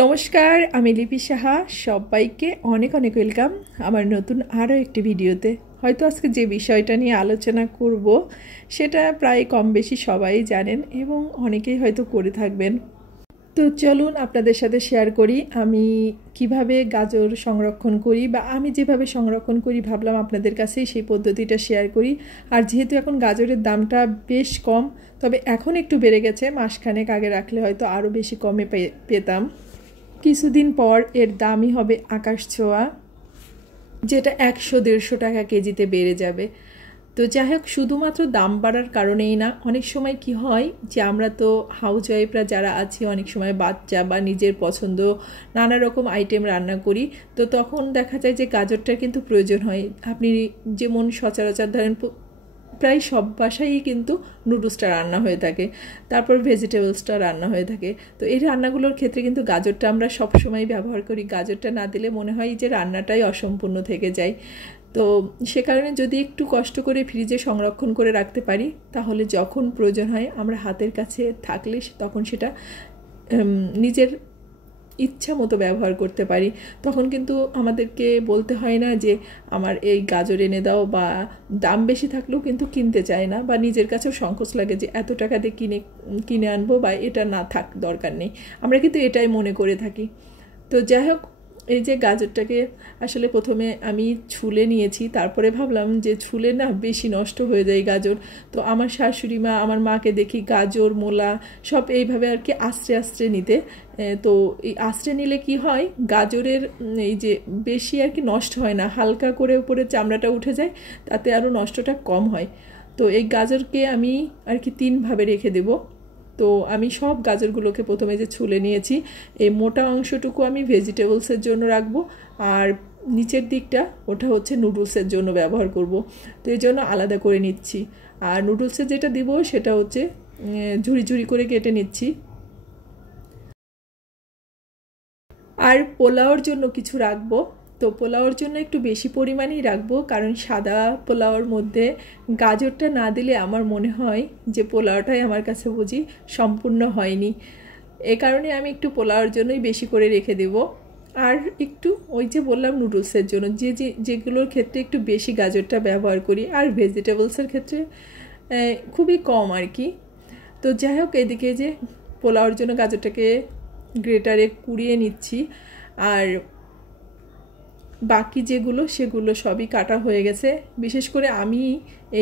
নমস্কার, আমি লিপি সাহা। সবাইকে অনেক অনেক ওয়েলকাম আমার নতুন আরও একটি ভিডিওতে। হয়তো আজকে যে বিষয়টা নিয়ে আলোচনা করব সেটা প্রায় কম বেশি সবাই জানেন এবং অনেকেই হয়তো করে থাকবেন। তো চলুন আপনাদের সাথে শেয়ার করি আমি কিভাবে গাজর সংরক্ষণ করি, বা আমি যেভাবে সংরক্ষণ করি ভাবলাম আপনাদের কাছেই সেই পদ্ধতিটা শেয়ার করি। আর যেহেতু এখন গাজরের দামটা বেশ কম, তবে এখন একটু বেড়ে গেছে, মাসখানেক আগে রাখলে হয়তো আরও বেশি কমে পেতাম। কিছুদিন পর এর দামই হবে আকাশ ছোঁয়া, যেটা 100-150 টাকা কেজিতে বেড়ে যাবে। তো যাই হোক, শুধুমাত্র দাম বাড়ার কারণেই না, অনেক সময় কি হয় যে আমরা তো হাউস ওয়াইফরা যারা আছি অনেক সময় বাচ্চা বা নিজের পছন্দ নানা রকম আইটেম রান্না করি। তো তখন দেখা যায় যে গাজরটার কিন্তু প্রয়োজন হয়। আপনি যেমন সচরাচর ধরেন প্রায় সব বাসায়ই কিন্তু নুডলসটা রান্না হয়ে থাকে, তারপর ভেজিটেবলসটা রান্না হয়ে থাকে। তো এই রান্নাগুলোর ক্ষেত্রে কিন্তু গাজরটা আমরা সবসময় ব্যবহার করি। গাজরটা না দিলে মনে হয় যে রান্নাটাই অসম্পূর্ণ থেকে যায়। তো সে কারণে যদি একটু কষ্ট করে ফ্রিজে সংরক্ষণ করে রাখতে পারি, তাহলে যখন প্রয়োজন হয় আমরা হাতের কাছে থাকলে তখন সেটা নিজের ইচ্ছা মতো ব্যবহার করতে পারি। তখন কিন্তু আমাদেরকে বলতে হয় না যে আমার এই গাজর এনে দাও, বা দাম বেশি থাকলেও কিন্তু কিনতে চায় না, বা নিজের কাছেও সংকোচ লাগে যে এত টাকা দিয়ে কিনে আনবো, বা এটা না থাক, দরকার নেই। আমরা কিন্তু এটাই মনে করে থাকি। তো যাই হোক, এই যে গাজরটাকে আসলে প্রথমে আমি ছুলে নিয়েছি, তারপরে ভাবলাম যে ছুলে না বেশি নষ্ট হয়ে যায় গাজর। তো আমার শাশুড়ি মা, আমার মাকে দেখি গাজর মূলা সব এইভাবে আর কি আস্তে আস্তে নিতে। তো এই আস্তে নিলে কি হয়, গাজরের এই যে বেশি আর কি নষ্ট হয় না, হালকা করে উপরে চামড়াটা উঠে যায়, তাতে আরও নষ্টটা কম হয়। তো এই গাজরকে আমি আর কি 3 ভাবে রেখে দেবো। তো আমি সব গাজরগুলোকে প্রথমে যে ছুলে নিয়েছি, এই মোটা অংশটুকু আমি ভেজিটেবলসের জন্য রাখবো, আর নিচের দিকটা ওটা হচ্ছে নুডলসের জন্য ব্যবহার করব। তো এই জন্য আলাদা করে নিচ্ছি। আর নুডলসে যেটা দিব সেটা হচ্ছে ঝুড়ি ঝুড়ি করে কেটে নিচ্ছি। আর পোলাওর জন্য কিছু রাখবো। তো পোলাওর জন্য একটু বেশি পরিমাণেই রাখবো, কারণ সাদা পোলাওর মধ্যে গাজরটা না দিলে আমার মনে হয় যে পোলাওটাই আমার কাছে বুঝি সম্পূর্ণ হয়নি। এ কারণে আমি একটু পোলাওর জন্যই বেশি করে রেখে দেব। আর একটু ওই যে বললাম নুডলসের জন্য যেগুলোর ক্ষেত্রে একটু বেশি গাজরটা ব্যবহার করি, আর ভেজিটেবলসের ক্ষেত্রে খুবই কম আর কি। তো যাই হোক, এদিকে যে পোলাওর জন্য গাজরটাকে গ্রেটারে কুড়িয়ে নিচ্ছি, আর বাকি যেগুলো সেগুলো সবই কাটা হয়ে গেছে। বিশেষ করে আমি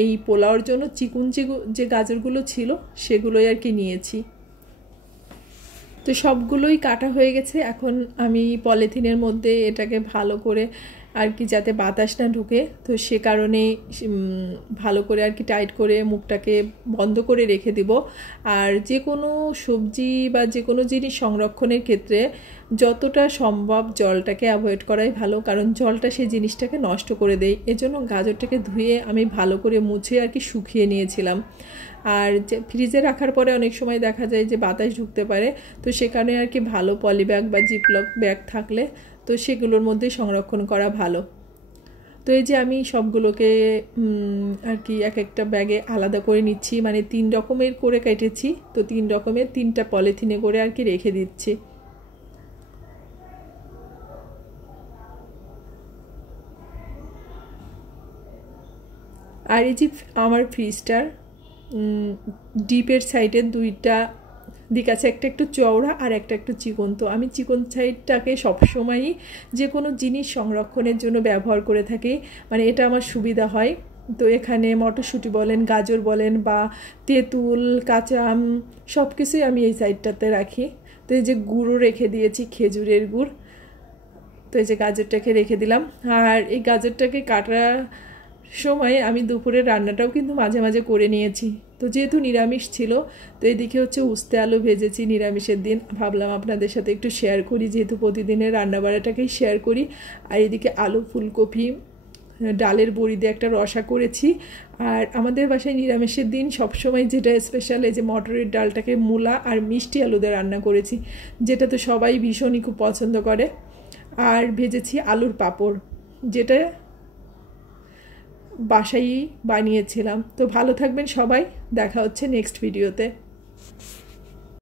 এই পোলাওর জন্য চিকন যে গাজরগুলো ছিল সেগুলোই আর কি নিয়েছি। তো সবগুলোই কাটা হয়ে গেছে। এখন আমি পলিথিনের মধ্যে এটাকে ভালো করে আর কি যাতে বাতাস না ঢুকে, তো সে কারণে ভালো করে আর কি টাইট করে মুখটাকে বন্ধ করে রেখে দিব। আর যে কোনো সবজি বা যে কোনো জিনিস সংরক্ষণের ক্ষেত্রে যতটা সম্ভব জলটাকে অ্যাভয়েড করাই ভালো, কারণ জলটা সেই জিনিসটাকে নষ্ট করে দেয়। এজন্য গাজরটাকে ধুয়ে আমি ভালো করে মুছে আর কি শুকিয়ে নিয়েছিলাম। আর যে ফ্রিজে রাখার পরে অনেক সময় দেখা যায় যে বাতাস ঢুকতে পারে, তো সেখানে আর কি ভালো পলি ব্যাগ বা জিপলক ব্যাগ থাকলে তো সেগুলোর মধ্যে সংরক্ষণ করা ভালো। তো এই যে আমি সবগুলোকে আর কি এক একটা ব্যাগে আলাদা করে নিচ্ছি, মানে 3 রকমের করে কেটেছি, তো 3 রকমের 3টা পলিথিনে করে আর কি রেখে দিচ্ছি। আর এই যে আমার ফ্রিজটার ডিপের সাইডের 2টা দিক আছে, একটা একটু চওড়া আর একটা একটু চিকন। তো আমি চিকন সাইডটাকে সবসময়ই যে কোনো জিনিস সংরক্ষণের জন্য ব্যবহার করে থাকি, মানে এটা আমার সুবিধা হয়। তো এখানে মটরশুঁটি বলেন, গাজর বলেন, বা তেঁতুল, কাঁচা আম সব কিছুই আমি এই সাইডটাতে রাখি। তো এই যে গুঁড়ো রেখে দিয়েছি, খেজুরের গুড়। তো এই যে গাজরটাকে রেখে দিলাম। আর এই গাজরটাকে কাটা সময় আমি দুপুরের রান্নাটাও কিন্তু মাঝে মাঝে করে নিয়েছি। তো যেহেতু নিরামিষ ছিল, তো এদিকে হচ্ছে উস্তে আলু ভেজেছি নিরামিষের দিন, ভাবলাম আপনাদের সাথে একটু শেয়ার করি, যেহেতু প্রতিদিনের রান্নাবাড়াটাকেই শেয়ার করি। আর এদিকে আলু, ফুলকপি, ডালের বড়ি দিয়ে একটা রসা করেছি। আর আমাদের বাসায় নিরামিষের দিন সবসময় যেটা স্পেশাল, এই যে মটরের ডালটাকে মূলা আর মিষ্টি আলু দিয়ে রান্না করেছি, যেটা তো সবাই ভীষণই খুব পছন্দ করে। আর ভেজেছি আলুর পাঁপড়, যেটা বাসায় বানিয়েছিলাম। তো ভালো থাকবেন সবাই, দেখা হচ্ছে নেক্সট ভিডিওতে।